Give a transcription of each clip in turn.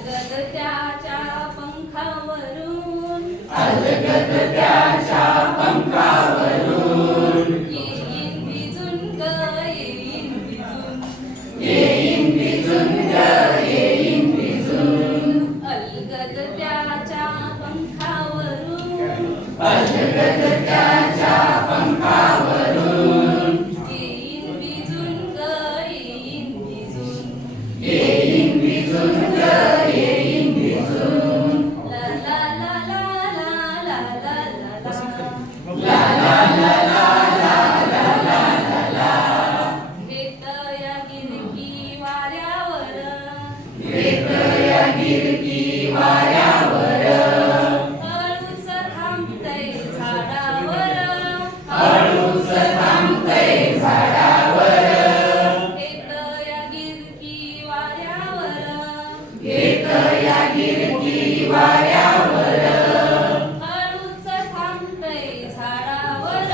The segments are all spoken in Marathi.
अलगद त्याच्या पंखावरून अलगद त्याच्या पंखावरून येईन भिजून ग येईन भिजून येईन भिजून ग येईन भिजून अलगद त्याच्या पंखावरून अलगद त्याच्या पंखावरून येईन भिजून ग येईन भिजून येईन भिजून ग येईन भिजून ला ला ला ला ला ला ला ला ला ला ला ला ला ला ला ला ला घेतया गिरकी वाऱ्यावर घेतया गिरकी वाऱ्यावर हळूच थांबतय झाडावर हळूच थांबतय झाडावर घेतया गिरकी वाऱ्यावर घेतया गिरकी वाऱ्यावर हळूच थांबतय झाडावर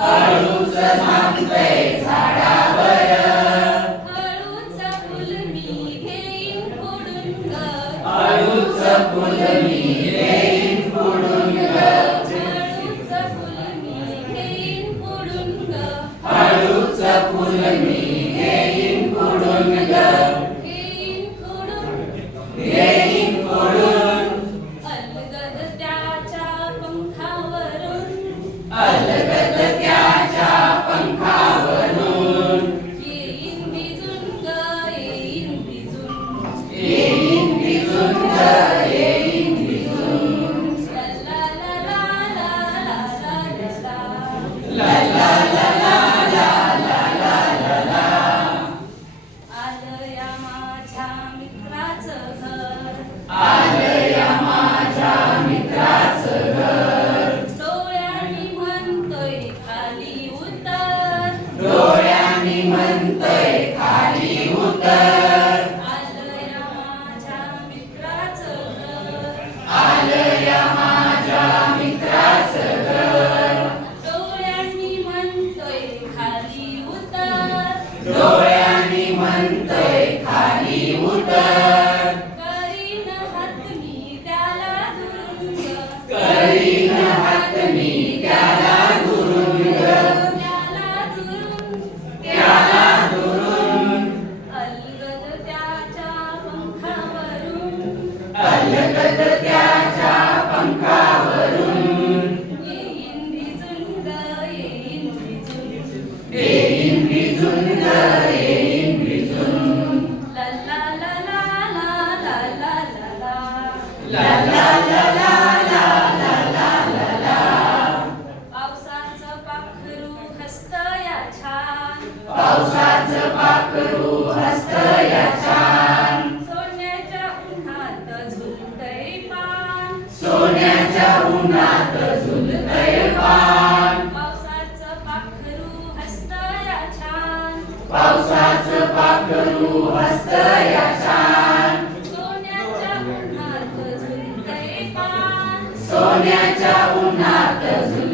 हळूच थांबतय झाडावर हळूच फुल मी घेईन फोडून ग हळूच फुल मी घेईन फोडून ग हळूच फुल मी घेईन फोडून ग हळूच फुल मी घेईन फोडून ग घेईन फोडून घेईन फोडून अलगद त्याच्या पंखावरून अलगद त्याच्या पंखावरून येईन भिजून ग येईन भिजून येईन भिजून ग येईन भिजून ला ला ला ला ला ला ला ला ला ला ला ला ला ला ला ला ला आलं या माझ्या मित्राचं घर आलया माझ्या मित्राचं घर डोळ्यांनी म्हणतोय खाली उतर डोळ्यांनी म्हणतोय खाली उतर आलं या माझ्या मित्राचं घर आलया माझ्या मित्राचं घर डोळ्यांनी म्हणतोय खाली उतर डोळ्यांनी म्हणतोय खाली उतर करीन हात मी त्याला दुरुंग करीन हात मी त्याला दुरून ग त्याला दुरुंग त्याला दुरून अलगद त्याच्या पंखावरून अलगद त्याच्या पंखावरून येईन भिजून ग येईन भिजून येईन भिजून ग येईन भिजून ला ला ला ला ला ला ला ला ला ला ला ला ला ला ला ला ला पावसाचं पाखरू हसतया छान पावसाचं पाखरू हसतया छान सोन्याच्या उन्हात झुलतय पान सोन्याच्या उन्हात झुलतय पान पावसाचं पाखरू हसतया छान पावसाचं पाखरू हसतया छान सोन्याच्या उन्हात झुलतय पान सोन्याच्या उन्हात झुलतय